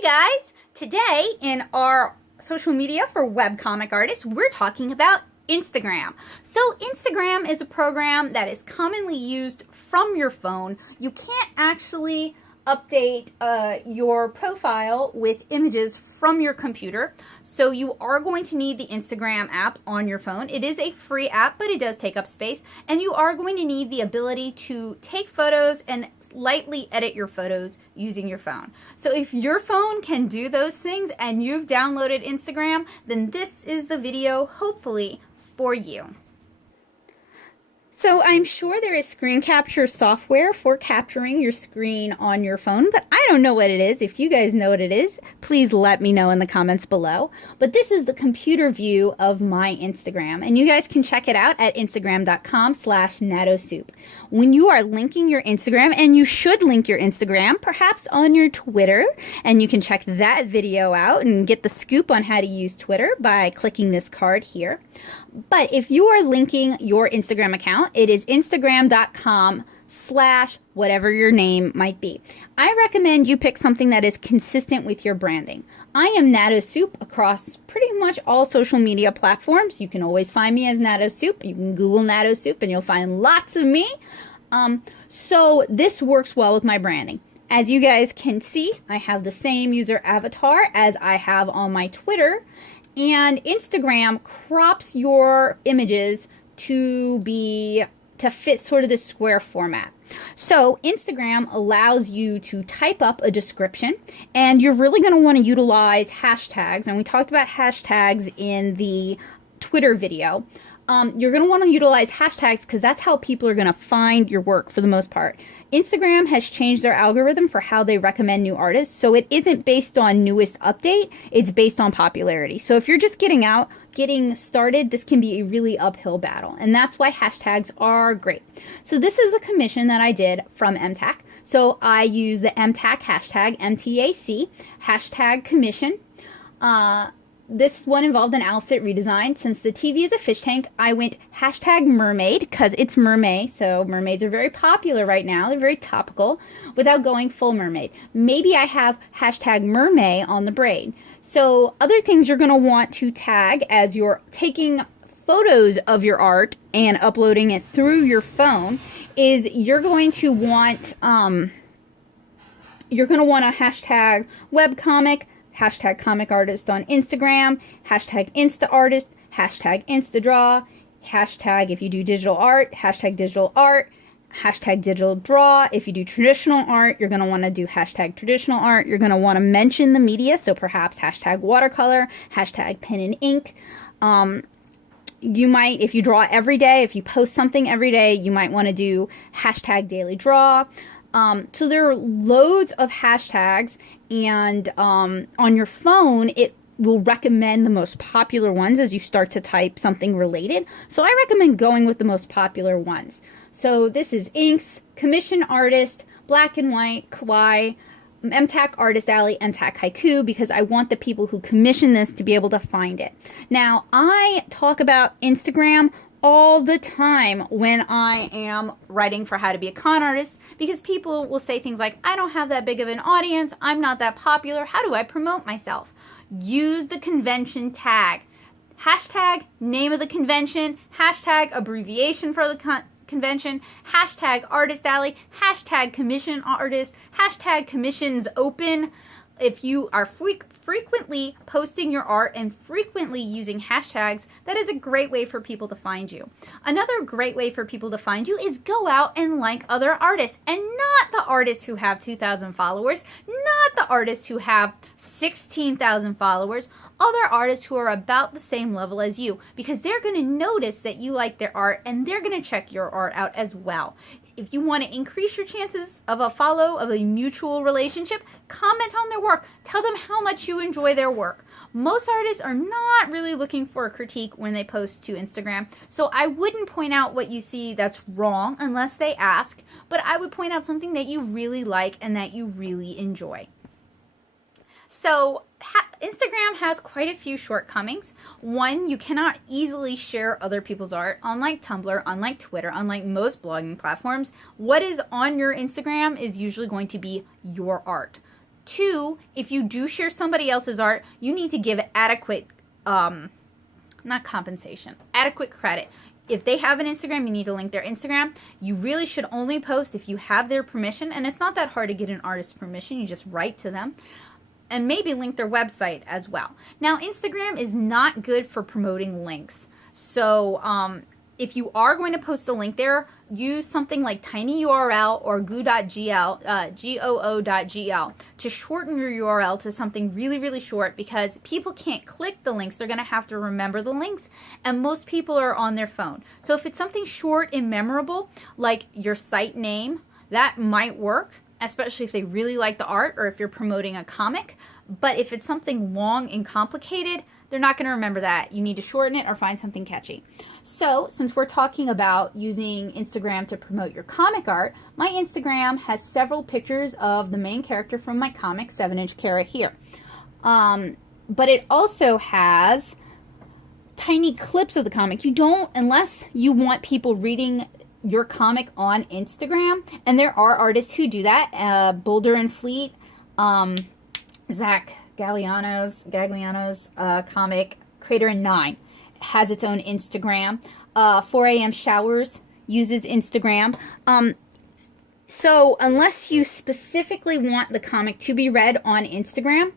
Hey guys! Today in our social media for webcomic artists, we're talking about Instagram. So Instagram is a program that is commonly used from your phone. You can't actually update your profile with images from your computer, so you are going to need the Instagram app on your phone. It is a free app, but it does take up space, and you are going to need the ability to take photos and lightly edit your photos using your phone. So if your phone can do those things and you've downloaded Instagram, then this is the video, hopefully, for you. So I'm sure there is screen capture software for capturing your screen on your phone, but I don't know what it is. If you guys know what it is, please let me know in the comments below. But this is the computer view of my Instagram, and you guys can check it out at instagram.com/natosoup. When you are linking your Instagram, and you should link your Instagram, perhaps on your Twitter, and you can check that video out and get the scoop on how to use Twitter by clicking this card here. But if you are linking your Instagram account, it is instagram.com/whatever your name might be. I recommend you pick something that is consistent with your branding. I am natosoup across pretty much all social media platforms. You can always find me as natosoup. You can Google natosoup and you'll find lots of me. So this works well with my branding. As you guys can see, I have the same user avatar as I have on my Twitter. And Instagram crops your images to fit sort of this square format. So Instagram allows you to type up a description, and you're really going to want to utilize hashtags. And we talked about hashtags in the Twitter video. You're going to want to utilize hashtags because that's how people are going to find your work for the most part. Instagram has changed their algorithm for how they recommend new artists, so it isn't based on newest update, it's based on popularity. So if you're just getting started, this can be a really uphill battle, and that's why hashtags are great. So this is a commission that I did from MTAC. So I use the MTAC hashtag, MTAC, hashtag commission. This one involved an outfit redesign. Since the TV is a fish tank, I went hashtag mermaid because it's mermaid. So mermaids are very popular right now. They're very topical without going full mermaid. Maybe I have hashtag mermaid on the braid. So other things you're going to want to tag as you're taking photos of your art and uploading it through your phone is you're going to want a hashtag webcomic, hashtag comic artist on Instagram, hashtag Insta artist, hashtag Instadraw, hashtag if you do digital art, hashtag digital art, hashtag digital draw. If you do traditional art, you're going to want to do hashtag traditional art. You're going to want to mention the media, so perhaps hashtag watercolor, hashtag pen and ink. You might, if you draw every day, if you post something every day, you might want to do hashtag daily draw. So there are loads of hashtags, and on your phone, it will recommend the most popular ones as you start to type something related. So I recommend going with the most popular ones. So this is inks, commission artist, black and white, kawaii, MTAC Artist Alley, MTAC Haiku, because I want the people who commission this to be able to find it. Now, I talk about Instagram all the time when I am writing for how to be a con artist, because people will say things like, I don't have that big of an audience, I'm not that popular, how do I promote myself? Use the convention tag. Hashtag name of the convention, hashtag abbreviation for the convention, hashtag artist alley, hashtag commission artist, hashtag commissions open. If you are frequently posting your art and frequently using hashtags, that is a great way for people to find you. Another great way for people to find you is go out and like other artists, and not the artists who have 2,000 followers, not the artists who have 16,000 followers, other artists who are about the same level as you, because they're going to notice that you like their art and they're going to check your art out as well. If you want to increase your chances of a mutual relationship, comment on their work. Tell them how much you enjoy their work. Most artists are not really looking for a critique when they post to Instagram, so I wouldn't point out what you see that's wrong unless they ask, but I would point out something that you really like and that you really enjoy. So Instagram has quite a few shortcomings. One, you cannot easily share other people's art. Unlike Tumblr, unlike Twitter, unlike most blogging platforms, what is on your Instagram is usually going to be your art. 2, if you do share somebody else's art, you need to give adequate, not compensation, adequate credit. If they have an Instagram, you need to link their Instagram. You really should only post if you have their permission, and it's not that hard to get an artist's permission. You just write to them. And maybe link their website as well. Now, Instagram is not good for promoting links. So if you are going to post a link there, use something like tinyurl or goo.gl, goo.gl, to shorten your URL to something really, really short, because people can't click the links. They're going to have to remember the links, and most people are on their phone. So if it's something short and memorable, like your site name, that might work, especially if they really like the art or if you're promoting a comic. But if it's something long and complicated, they're not going to remember that. You need to shorten it or find something catchy. So since we're talking about using Instagram to promote your comic art, my Instagram has several pictures of the main character from my comic, 7-inch Kara here. But it also has tiny clips of the comic. You don't, unless you want people reading your comic on Instagram, and there are artists who do that. Boulder and Fleet, Zach Gagliano's comic Crater and 9 has its own Instagram. 4 a.m. Showers uses Instagram. So unless you specifically want the comic to be read on Instagram,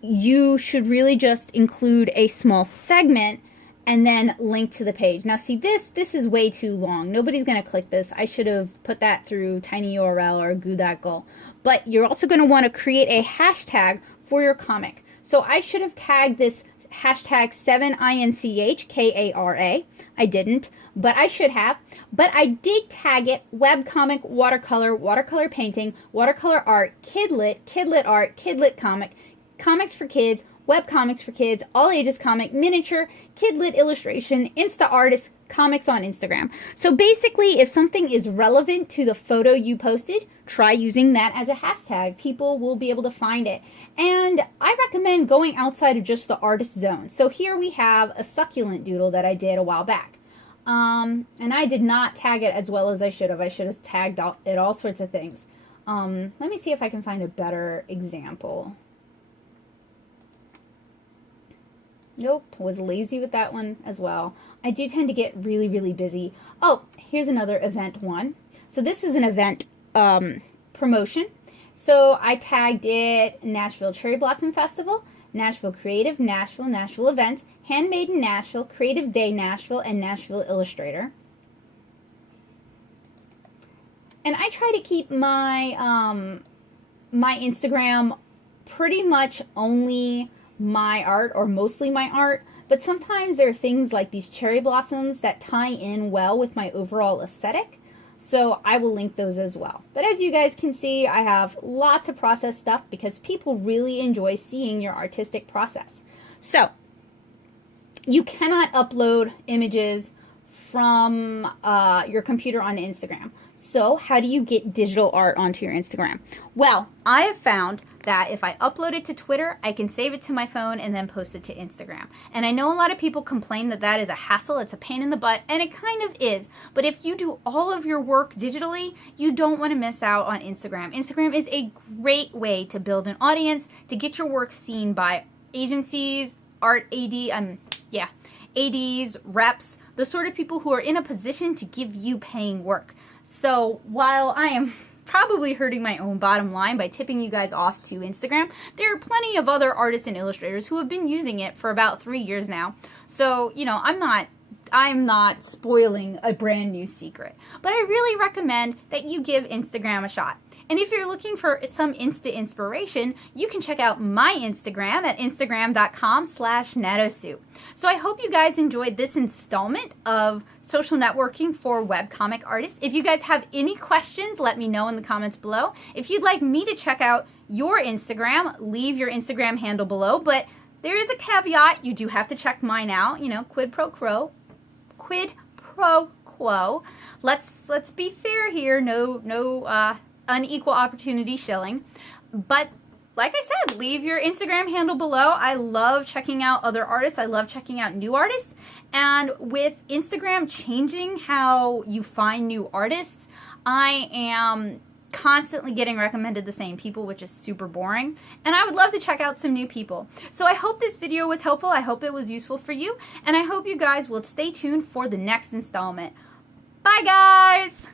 you should really just include a small segment and then link to the page. Now see, this is way too long. Nobody's going to click this. I should have put that through tinyurl or goo.go. But you're also going to want to create a hashtag for your comic. So I should have tagged this hashtag 7INCHKARA. I didn't, but I should have. But I did tag it webcomic, watercolor, watercolor painting, watercolor art, kidlit art, kidlit comic, comics for kids, webcomics for kids, all ages comic, miniature, kidlit illustration, Insta artist, comics on Instagram. So basically, if something is relevant to the photo you posted, try using that as a hashtag. People will be able to find it. And I recommend going outside of just the artist zone. So here we have a succulent doodle that I did a while back. And I did not tag it as well as I should have. I should have tagged it all sorts of things. Let me see if I can find a better example. Nope, was lazy with that one as well. I do tend to get really, really busy. Oh, here's another event one. So this is an event promotion. So I tagged it Nashville Cherry Blossom Festival, Nashville Creative, Nashville Events, Handmade in Nashville, Creative Day Nashville, and Nashville Illustrator. And I try to keep my my Instagram pretty much only my art, or mostly my art, but sometimes there are things like these cherry blossoms that tie in well with my overall aesthetic, so I will link those as well. But as you guys can see, I have lots of process stuff because people really enjoy seeing your artistic process. So you cannot upload images from your computer onto Instagram. So how do you get digital art onto your Instagram? Well, I have found that if I upload it to Twitter, I can save it to my phone and then post it to Instagram. And I know a lot of people complain that that is a hassle, it's a pain in the butt, and it kind of is. But if you do all of your work digitally, you don't want to miss out on Instagram. Instagram is a great way to build an audience, to get your work seen by agencies, ADs, reps, the sort of people who are in a position to give you paying work. So while I am probably hurting my own bottom line by tipping you guys off to Instagram, there are plenty of other artists and illustrators who have been using it for about 3 years now. So, you know, I'm not spoiling a brand new secret. But I really recommend that you give Instagram a shot. And if you're looking for some Insta inspiration, you can check out my Instagram at instagram.com/natosoup. So I hope you guys enjoyed this installment of social networking for webcomic artists. If you guys have any questions, let me know in the comments below. If you'd like me to check out your Instagram, leave your Instagram handle below. But there is a caveat. You do have to check mine out. You know, quid pro quo. Let's be fair here. No unequal opportunity shilling. But like I said, leave your Instagram handle below. I love checking out other artists. I love checking out new artists. And with Instagram changing how you find new artists, I am constantly getting recommended the same people, which is super boring, and I would love to check out some new people. So I hope this video was helpful. I hope it was useful for you, and I hope you guys will stay tuned for the next installment. Bye, guys!